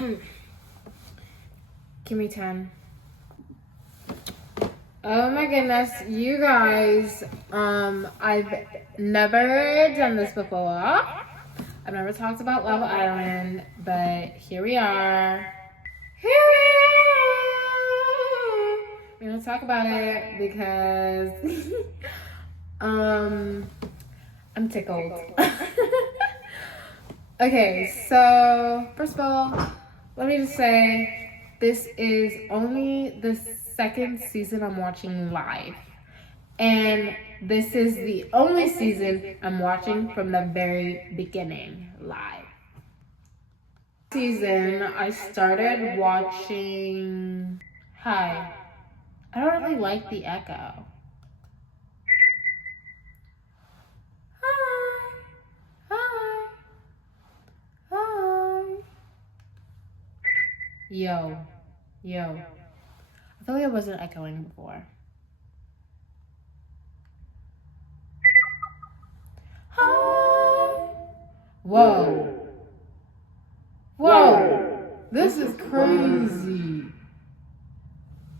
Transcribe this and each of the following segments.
Give me 10. Oh my goodness, you guys, I've never done this before. I've never talked about Love Island, but here we are. Here we are. We're gonna talk about it because I'm tickled. Okay, so first of all, let me just say this is only the second season I'm watching live. And this is the only season I'm watching from the very beginning live. Season I started watching. Hi. I don't really like the echo. Hi. Hi. Hi. Yo. I feel like I wasn't echoing before. Hi. Whoa. This is crazy.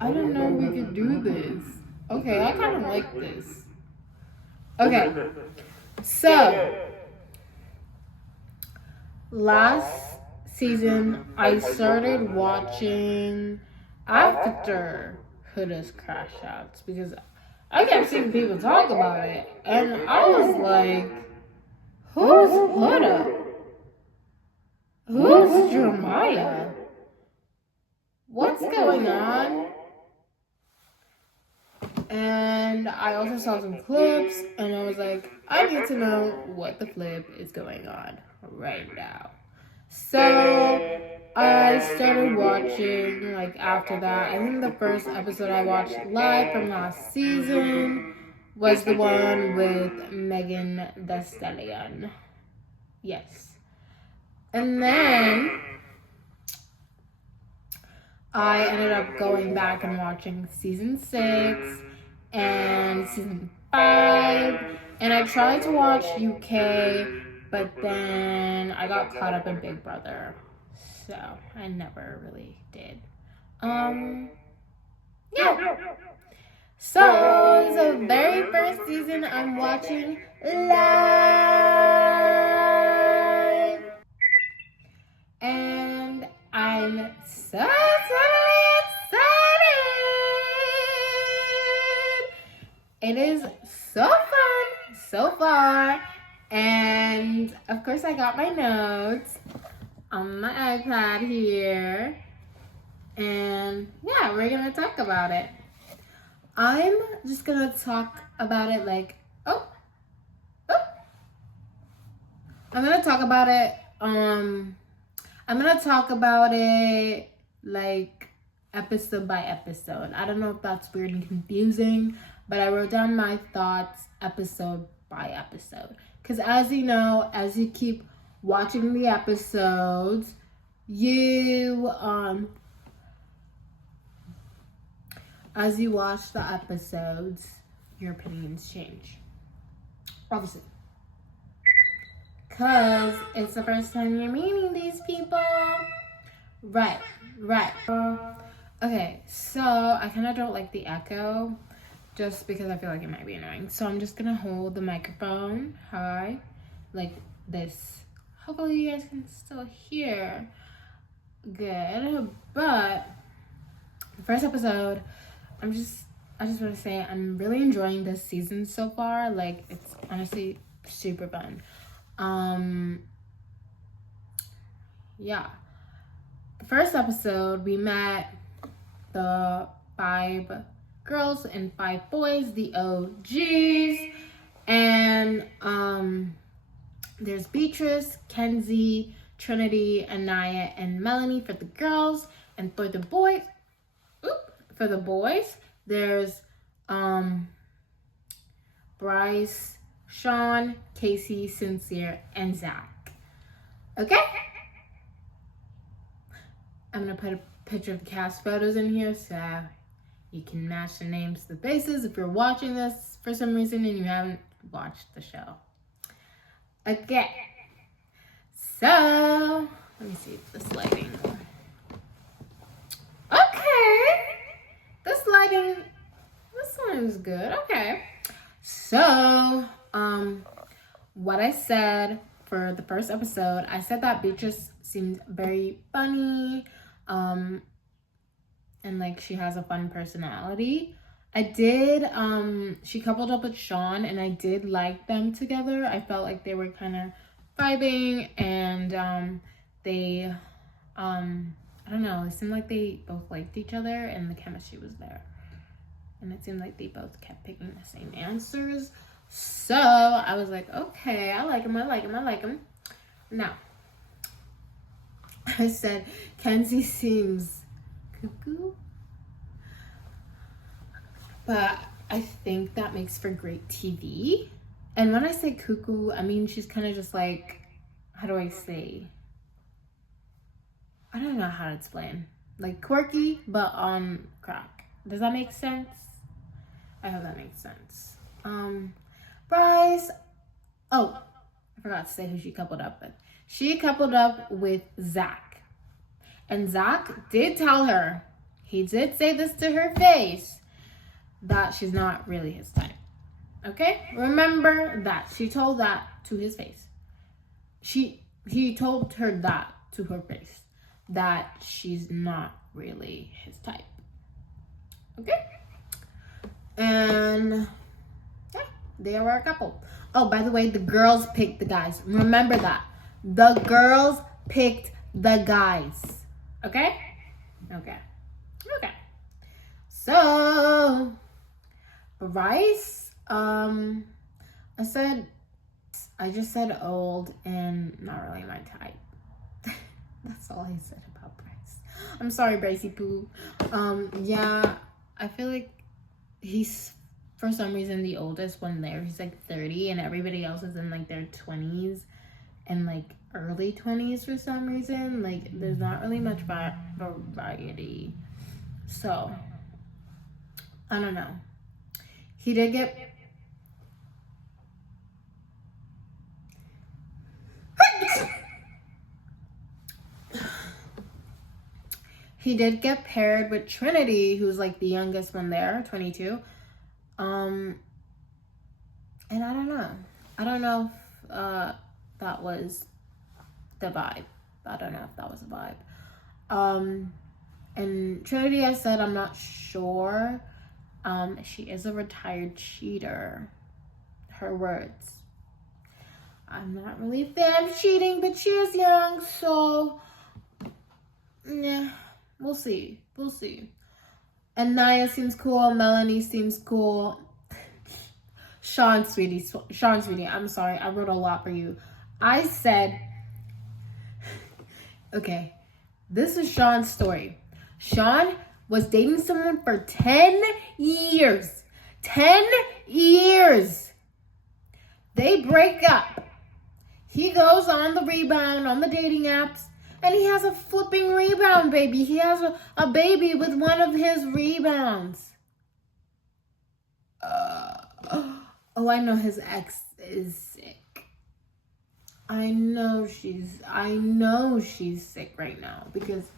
I didn't know we could do this. Okay, I kind of like this. Okay. So, last season, I started watching after Huda's crash outs because I kept seeing people talk about it, and I was like, who's Huda? Who's Jeremiah? What's going on? And I also saw some clips, and I was like, I need to know what the flip is going on right now. So I started watching, like, after that. I think the first episode I watched live from last season was the one with Megan Thee Stallion. Yes. And then I ended up going back and watching season 6 and season 5. And I tried to watch UK, but then I got caught up in Big Brother. So I never really did. Yeah. So it's the very first season I'm watching live. And I'm so excited. It is so fun so far. And of course I got my notes on my iPad here. And yeah, we're gonna talk about it. I'm just gonna talk about it like, I'm gonna talk about it, like episode by episode. I don't know if that's weird and confusing, but I wrote down my thoughts episode by episode. Because as you know, as you keep watching the episodes, as you watch the episodes, your opinions change. Obviously. Because it's the first time you're meeting these people. Right. Okay, so I kind of don't like the echo just because I feel like it might be annoying. So I'm just going to hold the microphone high like this. Hopefully you guys can still hear good. But the first episode, I just want to say I'm really enjoying this season so far. Like, it's honestly super fun. Yeah. The first episode, we met the 5 girls and 5 boys, the OGs. And there's Beatrice, Kenzie, Trinity, Anaya, and Melanie for the girls. And for the boys, there's Bryce, Sean, Casey, Sincere, and Zach. Okay? I'm gonna put a picture of the cast photos in here so you can match the names to the faces if you're watching this for some reason and you haven't watched the show. Okay. So, let me see if this lighting seems good. Okay. So, what I said for the first episode, I said that Beatrice seemed very funny, and like she has a fun personality. I did, she coupled up with Sean, and I did like them together. I felt like they were kind of vibing, and they, I don't know, it seemed like they both liked each other, and the chemistry was there. And it seemed like they both kept picking the same answers. So I was like, okay, I like him. Now, I said, Kenzie seems cuckoo. But I think that makes for great TV. And when I say cuckoo, I mean she's kind of just like, how do I say? I don't know how to explain. Like quirky, but on crack. Does that make sense? I hope that makes sense. Bryce. Oh, I forgot to say who she coupled up with. She coupled up with Zach. And Zach did tell her, he did say this to her face, that she's not really his type. Okay? Remember that. She told that to his face. He told her that to her face, that she's not really his type. Okay? And yeah, they were a couple. Oh, by the way, the girls picked the guys. Remember that. The girls picked the guys. Okay? Okay. So, Bryce, I just said old and not really my type. That's all I said about Bryce. I'm sorry, Brycey Poo. Yeah, I feel like he's, for some reason, the oldest one there. He's like 30 and everybody else is in like their 20s and like early 20s for some reason. Like there's not really much variety. So, I don't know. He did get paired with Trinity, who's like the youngest one there, 22. And I don't know if that was the vibe. I don't know if that was the vibe. And Trinity, I said I'm not sure. She is a retired cheater. Her words. I'm not really a fan of cheating, but she is young, so yeah, we'll see. And Naya seems cool. Melanie seems cool. Sean, sweetie, I'm sorry. I wrote a lot for you. I said, okay, this is Sean's story. Sean was dating someone for 10 years. 10 years. They break up. He goes on the rebound on the dating apps, and he has a flipping rebound baby. He has a baby with one of his rebounds. Oh, I know his ex is sick. I know she's sick right now because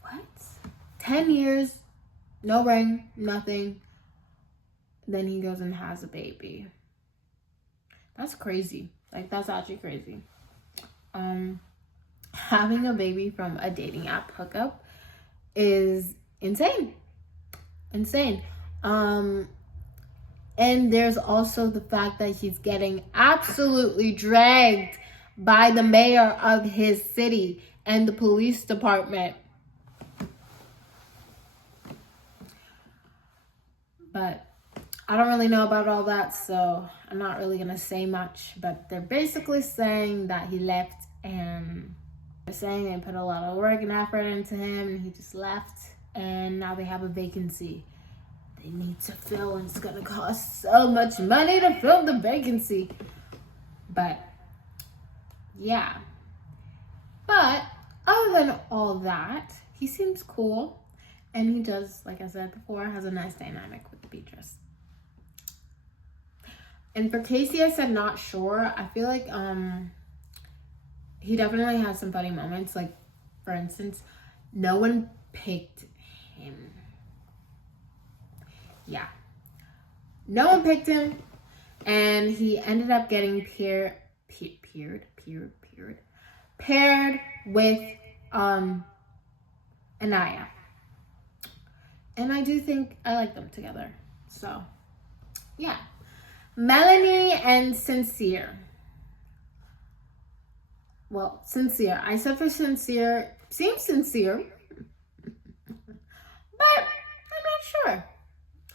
what? 10 years, no ring, nothing. Then he goes and has a baby. That's crazy. Like, that's actually crazy. Having a baby from a dating app hookup is insane. And there's also the fact that he's getting absolutely dragged by the mayor of his city and the police department. But I don't really know about all that, so I'm not really going to say much. But they're basically saying that he left, and they're saying they put a lot of work and effort into him, and he just left. And now they have a vacancy they need to fill, and it's going to cost so much money to fill the vacancy. But, yeah. But, other than all that, he seems cool. And he does, like I said before, has a nice dynamic with Beatrice. And for Casey, I said not sure. I feel like he definitely has some funny moments. Like, for instance, no one picked him. yeah. No one picked him, and he ended up getting paired with Anaya. And I do think I like them together. So, yeah. Melanie and Sincere. Well, Sincere. I said for Sincere, seems sincere. But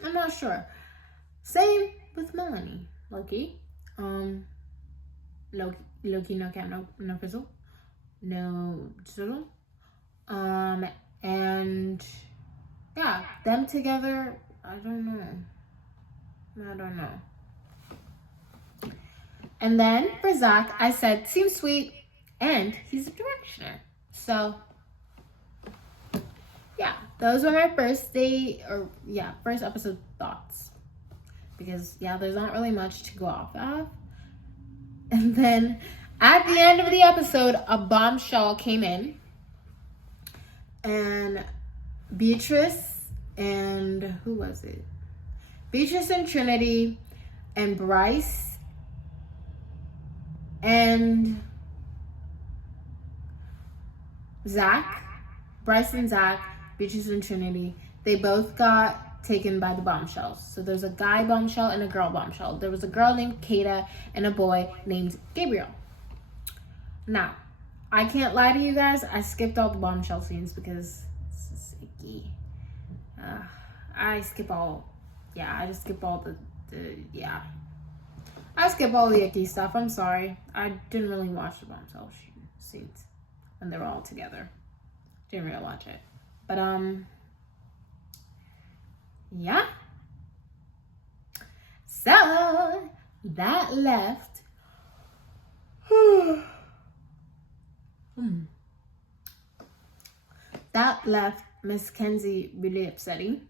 I'm not sure. Same with Melanie. Loki. Loki no cat, no fizzle. No drizzle. And yeah, them together, I don't know. And then for Zach, I said, seems sweet, and he's a directioner. So, yeah, those were my first episode thoughts. Because, yeah, there's not really much to go off of. And then, at the end of the episode, a bombshell came in. And Beatrice and, who was it? Beatrice and Trinity and Bryce and Zach. Bryce and Zach, Beatrice and Trinity, they both got taken by the bombshells. So there's a guy bombshell and a girl bombshell. There was a girl named Kata and a boy named Gabriel. Now, I can't lie to you guys, I skipped all the bombshell scenes because this is icky. I skip all the icky stuff. I'm sorry. I didn't really watch the bombshell scenes when they were all together. Didn't really watch it. But, yeah. So, that left... That left Miss Kenzie really upsetting.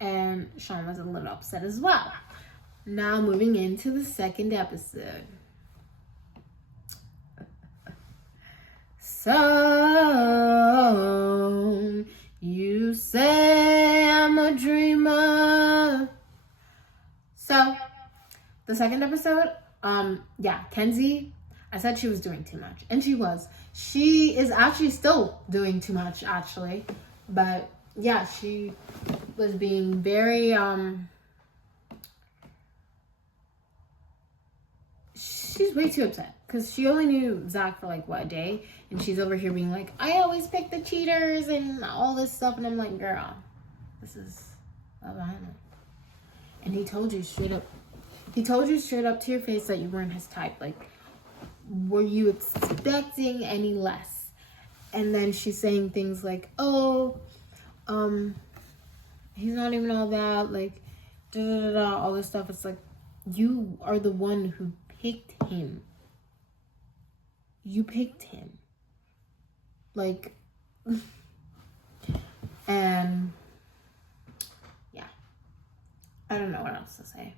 And Sean was a little upset as well. Now, moving into the second episode. So, you say I'm a dreamer. So, the second episode, Kenzie, I said she was doing too much. And she was. She is actually still doing too much, actually. But, yeah, she was being very, she's way too upset. Because she only knew Zach for, a day? And she's over here being like, I always pick the cheaters and all this stuff. And I'm like, girl, this is Love Island. And he told you straight up to your face that you weren't his type. Were you expecting any less? And then she's saying things like, oh, he's not even all that, all this stuff. It's like, you are the one who picked him. You picked him. And yeah, I don't know what else to say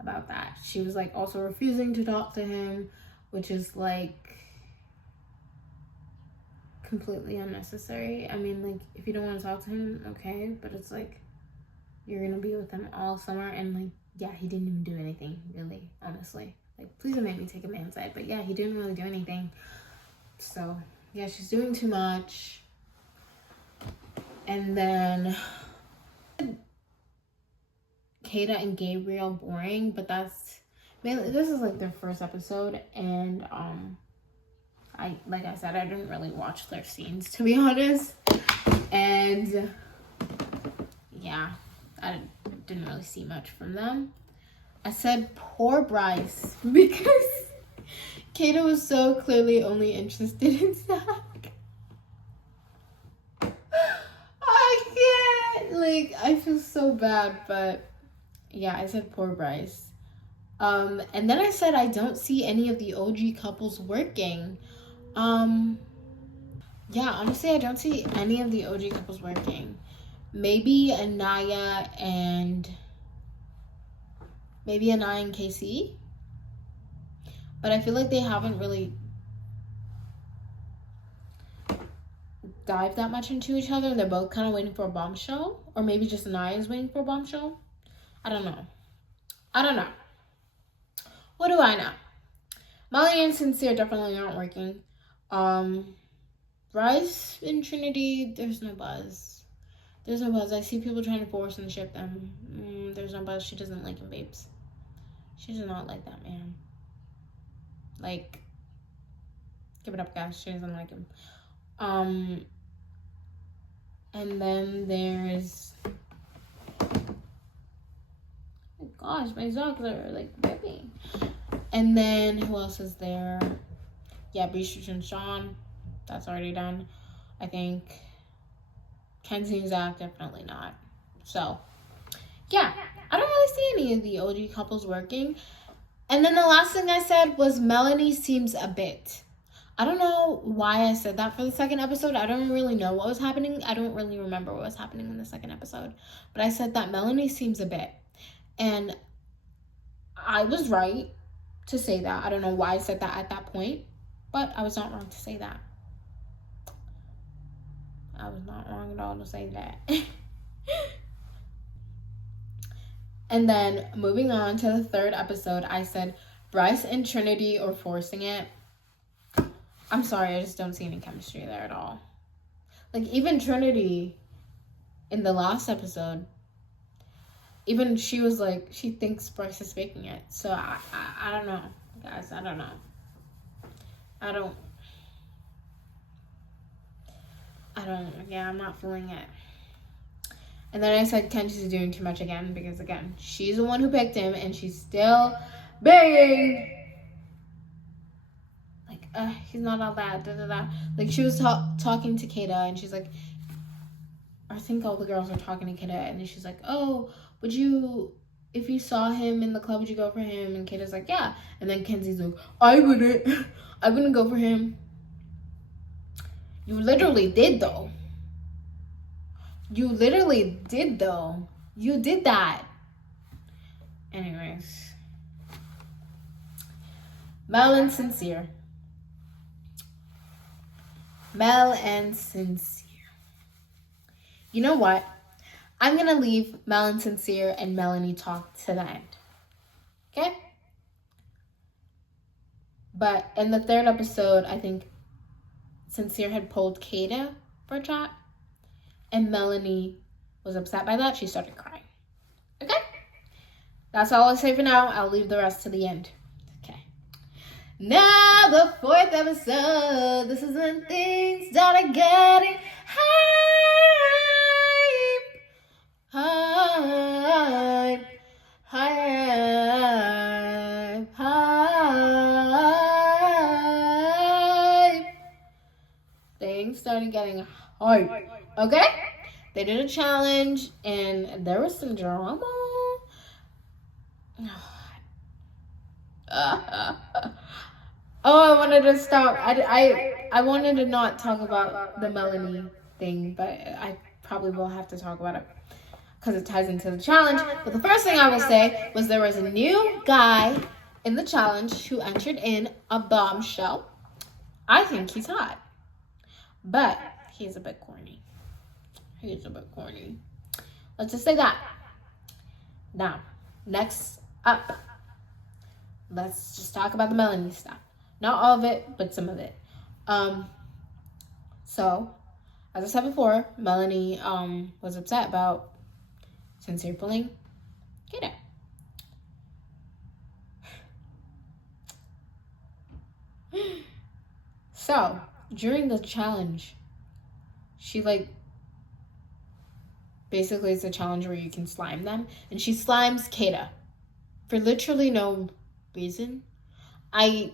about that. She was also refusing to talk to him, which is completely unnecessary. I mean, if you don't want to talk to him, okay, but it's you're gonna be with him all summer, and he didn't even do anything, really, honestly. Please don't make me take a man's side, but yeah, he didn't really do anything. So yeah, she's doing too much. And then Kata and Gabriel boring, but that's mainly, this is their first episode, and I said, I didn't really watch their scenes, to be honest. And yeah, I didn't really see much from them. I said poor Bryce because Kata was so clearly only interested in Zach. I can't. I feel so bad, but yeah, I said poor Bryce. And then I said I don't see any of the OG couples working. Yeah, honestly, I don't see any of the OG couples working. Maybe Anaya and KC. But I feel like they haven't really dived that much into each other. They're both kind of waiting for a bombshell. Or maybe just Anaya is waiting for a bombshell. I don't know. What do I know? Molly and Sincere definitely aren't working. Bryce and Trinity, there's no buzz. I see people trying to force and ship them. There's no buzz. She doesn't like him, babes. She does not like that man. Like, give it up, guys. She doesn't like him. And then there's... Oh gosh, my dogs are like ripping. And then who else is there? Yeah, Beatrice and Sean. That's already done, I think. Kenzie and Zach, definitely not. So, yeah, I don't really see any of the OG couples working. And then the last thing I said was Melanie seems a bit. I don't know why I said that for the second episode. I don't really know what was happening. I don't really remember what was happening in the second episode. But I said that Melanie seems a bit. And I was right to say that. I don't know why I said that at that point. But I was not wrong to say that. I was not wrong at all to say that. And then moving on to the third episode, I said Bryce and Trinity are forcing it. I'm sorry, I just don't see any chemistry there at all. Like, even Trinity in the last episode, even she was like, she thinks Bryce is faking it. So I don't know, guys. I don't know. Yeah, I'm not feeling it. And then I said Kenzie's doing too much again because, again, she's the one who picked him and she's still begging. Like, he's not all that, da-da-da. Like, she was talking to Kata and she's like, I think all the girls are talking to Kata and then she's like, oh, would you, if you saw him in the club, would you go for him? And Kata's like, yeah. And then Kenzie's like, I wouldn't go for him. You literally did, though. You did that. Anyways. Mel and Sincere. You know what? I'm going to leave Mel and Sincere and Melanie talk to the end. Okay? But in the third episode, I think Sincere had pulled Kata for a chat. And Melanie was upset by that. She started crying. Okay? That's all I'll say for now. I'll leave the rest to the end. Okay. Now the fourth episode. This is when things started getting hype. Things started getting hype. Okay? They did a challenge and there was some drama. I wanted to stop. I wanted to not talk about the Melanie thing, but I probably will have to talk about it because it ties into the challenge. But the first thing I will say was there was a new guy in the challenge who entered in a bombshell. I think he's hot, but he's a bit corny. Let's just say that. Now, next up, let's just talk about the Melanie stuff. Not all of it, but some of it. So, as I said before, Melanie was upset about Sincere pulling Kata. So, during the challenge, she basically it's a challenge where you can slime them, and she slimes Kata for literally no reason. I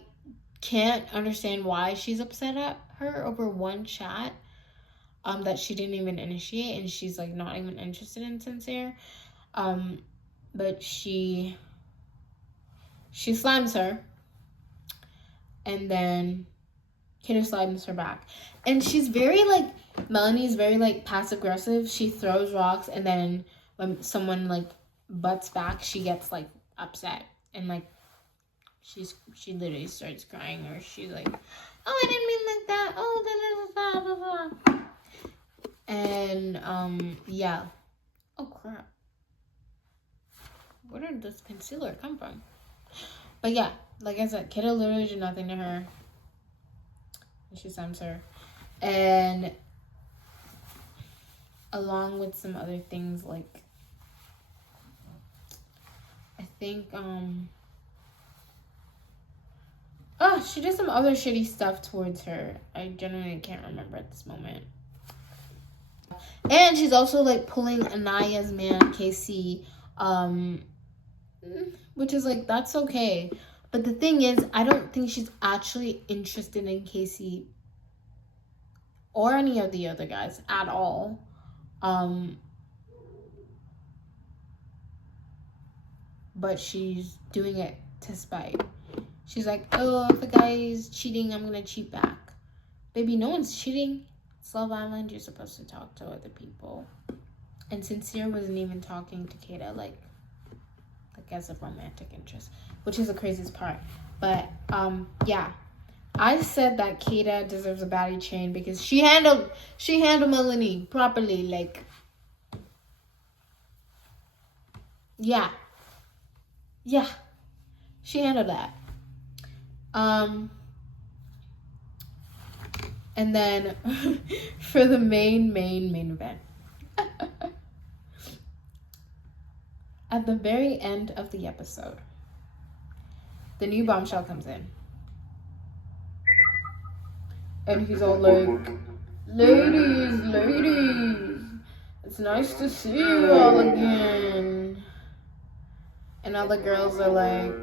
can't understand why she's upset at her over one chat that she didn't even initiate, and she's not even interested in Sincere. But she slimes her, and then Kata slimes her back, and she's very Melanie's very passive aggressive. She throws rocks, and then when someone butts back, she gets upset, and she literally starts crying, or she's like, oh, I didn't mean like that. Oh, blah, blah, blah, blah. And yeah. Oh crap. Where did this concealer come from? But yeah, like I said, Kiddo literally did nothing to her. She sends her. And along with some other things, like, I think, she did some other shitty stuff towards her. I genuinely can't remember at this moment. And she's also, like, pulling Anaya's man, KC, which is, like, that's okay. But the thing is, I don't think she's actually interested in Casey or any of the other guys at all. But she's doing it to spite. She's like, oh, if a guy's cheating, I'm gonna cheat back. Baby, no one's cheating. It's Love Island. You're supposed to talk to other people. And Sincere wasn't even talking to Kata, like as a romantic interest, which is the craziest part. But yeah, I said that Kata deserves a baddie chain because she handled Melanie properly. Like, yeah, she handled that. And then for the main event. At the very end of the episode, the new bombshell comes in. And he's all like, ladies, it's nice to see you all again. And all the girls are like,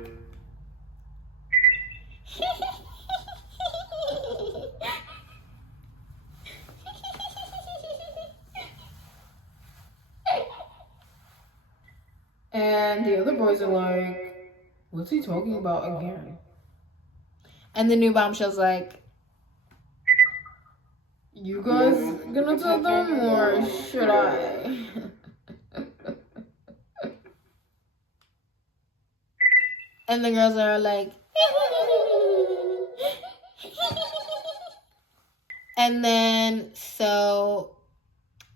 and the other boys are like, what's he talking about again? And the new bombshell's like, you guys gonna tell them or should I? And the girls are like, and then so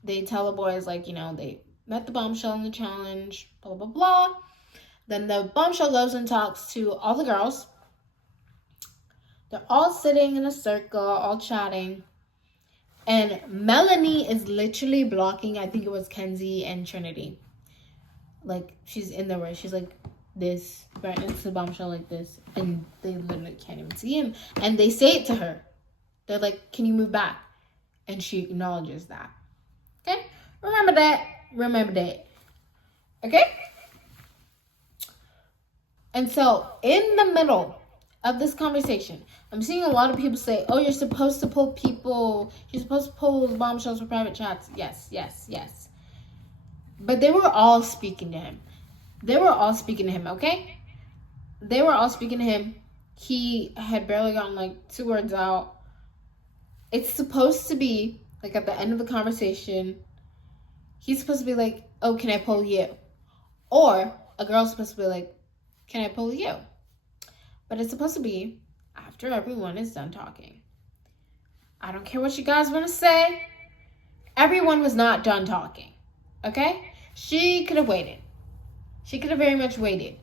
they tell the boys, like, you know, they met the bombshell in the challenge, blah, blah, blah. Then the bombshell goes and talks to all the girls. They're all sitting in a circle, all chatting. And Melanie is literally blocking, I think it was Kenzie and Trinity. Like, she's in the way. She's like this, right next to the bombshell like this. And they literally can't even see him. And they say it to her. They're like, can you move back? And she acknowledges that. Okay? Remember that. Okay? And so, in the middle of this conversation, I'm seeing a lot of people say, oh, you're supposed to pull bombshells for private chats. Yes. But they were all speaking to him. Okay? They were all speaking to him. He had barely gotten, like, 2 words out. It's supposed to be, like, at the end of the conversation, he's supposed to be like, oh, can I pull you? Or a girl's supposed to be like, can I pull you? But it's supposed to be after everyone is done talking. I don't care what you guys want to say. Everyone was not done talking. Okay? She could have waited. She could have very much waited.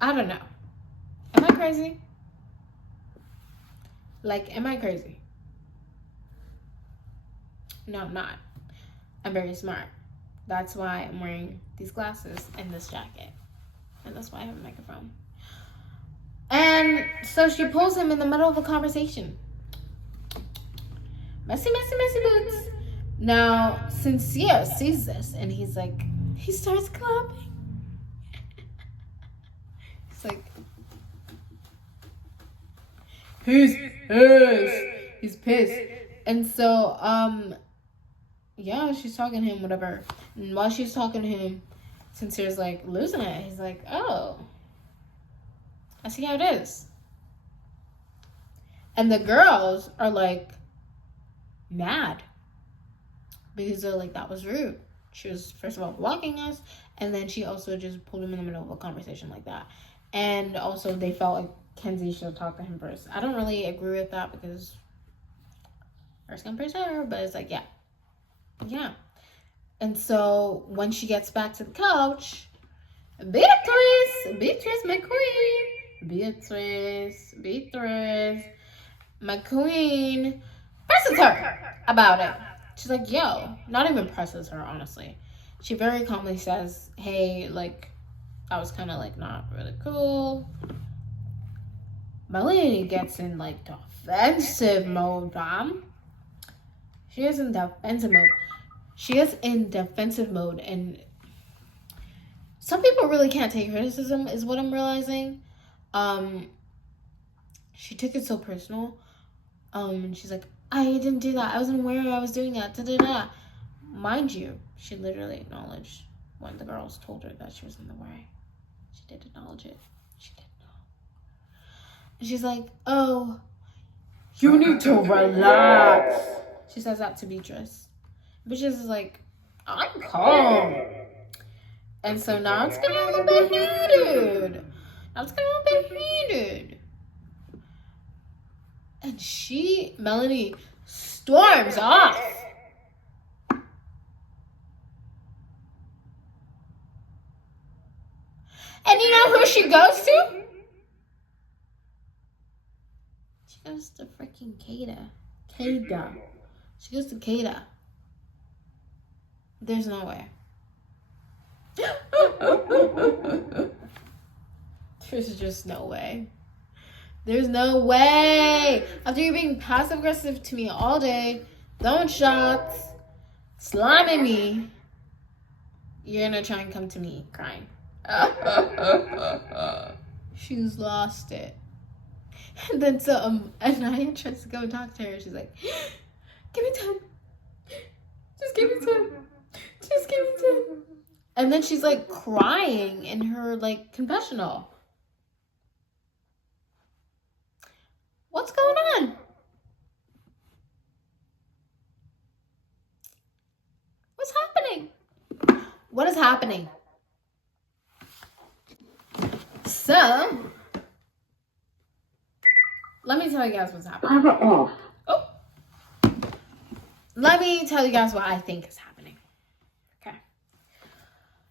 I don't know. Am I crazy? Like, am I crazy? No, I'm not. I'm very smart. That's why I'm wearing these glasses and this jacket. And that's why I have a microphone. And so she pulls him in the middle of a conversation. Messy boots. Now, Sincere sees this and he's like, he starts clapping. He's like, he's pissed. And so, yeah, she's talking to him, whatever. And while she's talking to him, Sincere's like losing it. He's like, oh, I see how it is. And the girls are like mad because they're like, that was rude. She was, first of all, blocking us, and then she also just pulled him in the middle of a conversation like that. And also they felt like Kenzie should have talked to him first. I don't really agree with that because first come, first serve, but it's like, yeah. And so when she gets back to the couch, Beatrice, my queen, Beatrice, my queen, presses her about it. She's like, yo, not even presses her, honestly. She very calmly says, hey, like, I was kind of like not really cool. Melanie gets in like defensive mode, fam. She is in defensive mode, and some people really can't take criticism, is what I'm realizing. She took it so personal. And she's like, I didn't do that. I wasn't aware I was doing that. Da-da-da. Mind you, she literally acknowledged when the girls told her that she was in the way. She did acknowledge it. She did know. And she's like, oh, you need to relax. She says that to Beatrice. Beatrice is like, I'm calm. And so now it's getting a little bit heated. And Melanie, storms off. And you know who she goes to? She goes to freaking Kata. She goes to Kata. There's no way. There's just no way. There's no way. After you're being passive aggressive to me all day, throwing shots, slamming me, you're gonna try and come to me crying. She's lost it. And then so Anaya tries to go and talk to her. She's like, give me 10. Just give me 10. Just give me 10. And then she's like crying in her like confessional. What's going on? What's happening? What is happening? So, let me tell you guys what's happening. Oh. Let me tell you guys what I think is happening. Okay.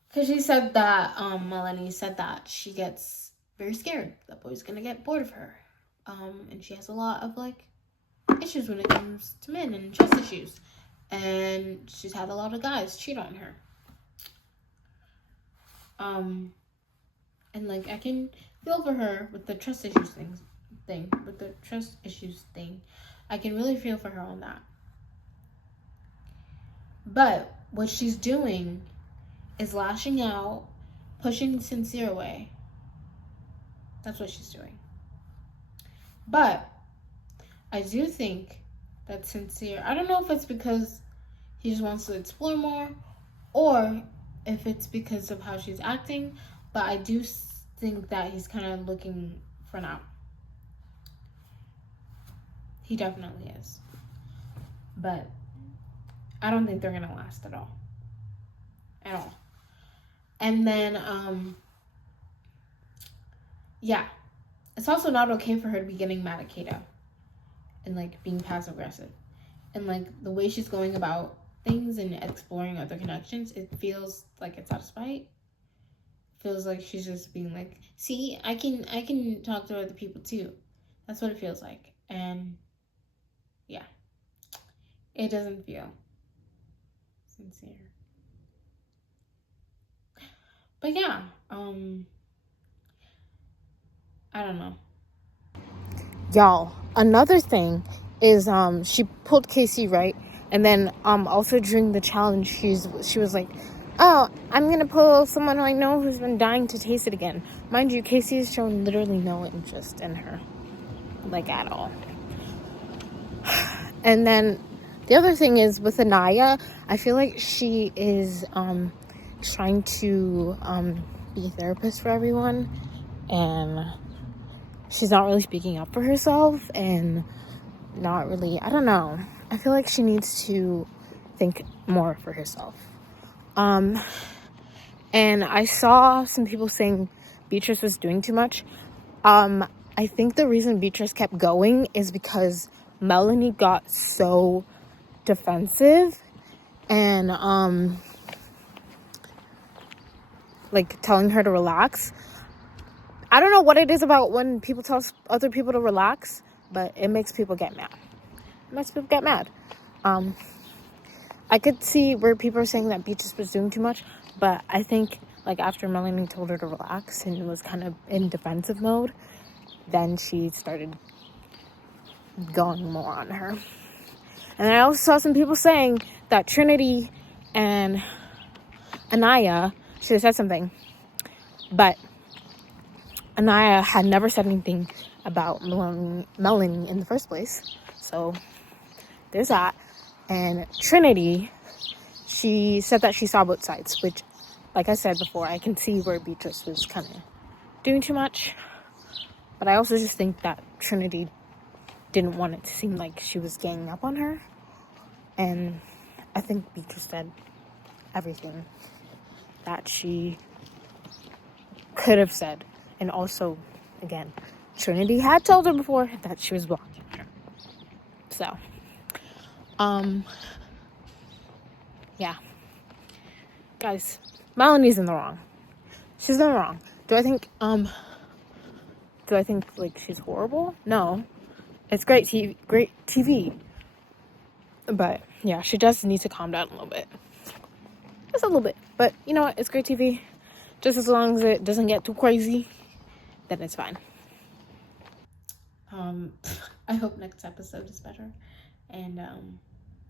Because she said that, Melanie said that she gets very scared that Boy's gonna get bored of her. And she has a lot of, like, issues when it comes to men and trust issues. And she's had a lot of guys cheat on her. And, like, I can feel for her with the trust issues thing. I can really feel for her on that. But what she's doing is lashing out, pushing Sincere away. That's what she's doing. But I do think that Sincere, I don't know if it's because he just wants to explore more or if it's because of how she's acting, but I do think that he's kind of looking for now. He definitely is. But I don't think they're going to last at all. At all. And then, yeah. It's also not okay for her to be getting mad at Kata and, like, being passive-aggressive. And, like, the way she's going about things and exploring other connections, it feels like it's out of spite. It feels like she's just being like, see, I can talk to other people, too. That's what it feels like. And, yeah. It doesn't feel sincere. But, yeah, I don't know. Y'all, another thing is she pulled Casey, right? And then also during the challenge she was like, oh, I'm gonna pull someone who I know who's been dying to taste it again. Mind you, Casey has shown literally no interest in her, like, at all. And then the other thing is with Anaya, I feel like she is trying to be a therapist for everyone, and she's not really speaking up for herself, and not really, I don't know. I feel like she needs to think more for herself. And I saw some people saying Beatrice was doing too much. I think the reason Beatrice kept going is because Melanie got so defensive, and like telling her to relax. I don't know what it is about when people tell other people to relax, but it makes people get mad. I could see where people are saying that Beatrice was doing too much, but I think like after Melanie told her to relax and was kind of in defensive mode, then she started going more on her. And I also saw some people saying that Trinity and Anaya should have said something, but Anaya had never said anything about Melanie in the first place, so there's that. And Trinity, she said that she saw both sides, which, like I said before, I can see where Beatrice was kind of doing too much, but I also just think that Trinity didn't want it to seem like she was ganging up on her, and I think Beatrice said everything that she could have said. And also, again, Trinity had told her before that she was blocking her. So, yeah. Guys, Melanie's in the wrong. She's in the wrong. Do I think like she's horrible? No. It's great TV. But yeah, she does need to calm down a little bit. Just a little bit. But you know what? It's great TV. Just as long as it doesn't get too crazy, then it's fine. I hope next episode is better and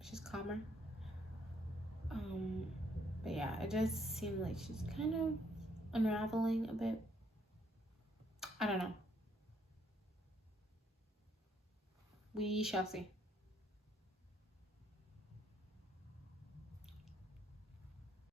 she's calmer. But yeah, it does seem like she's kind of unraveling a bit. I don't know. We shall see.